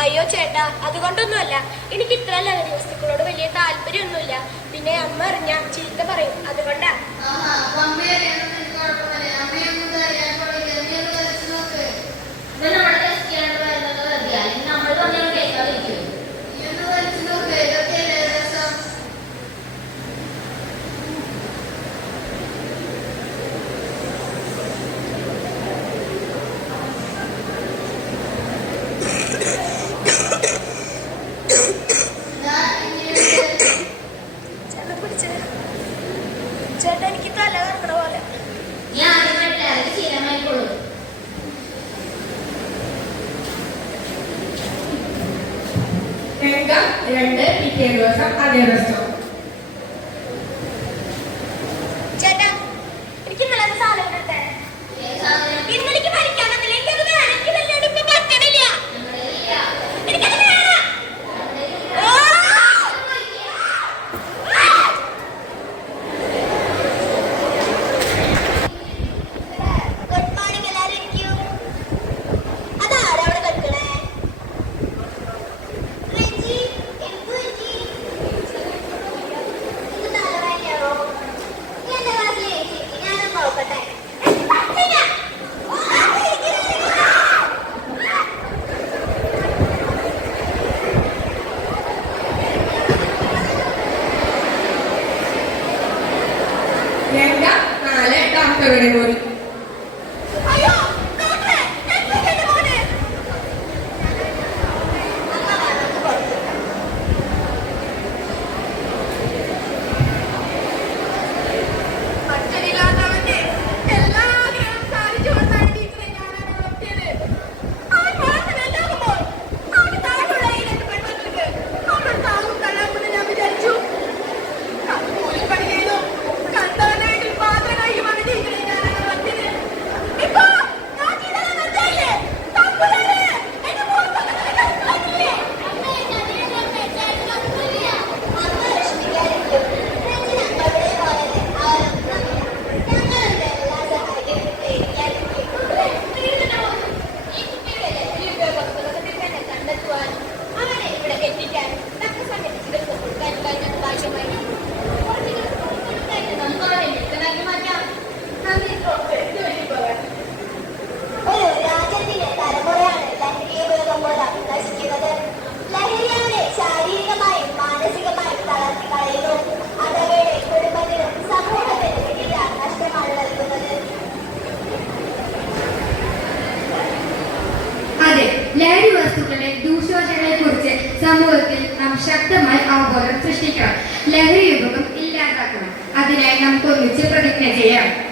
അയ്യോ ചേട്ടാ അതുകൊണ്ടൊന്നുമല്ല. എനിക്ക് ഇത്ര ലഹരി വസ്തുക്കളോട് വലിയ താല്പര്യമൊന്നുമില്ല. പിന്നെ അമ്മ അറിഞ്ഞ ചീത്ത പറയും. അതുകൊണ്ടാ. കഴിക്കാം രണ്ട് പിറ്റേ ദിവസം അതേ ദിവസം. കളക്ടറുടെ പോലും ലഹരി വസ്തുക്കളുടെ കുറിച്ച് സമൂഹത്തിൽ നാം ശക്തമായി അവബോധം സൃഷ്ടിക്കണം. ലഹരി ഉപയോഗം ഇല്ലാതാക്കണം. അതിനായി നമുക്ക് ഒന്നിച്ച് പ്രതിജ്ഞ ചെയ്യാം.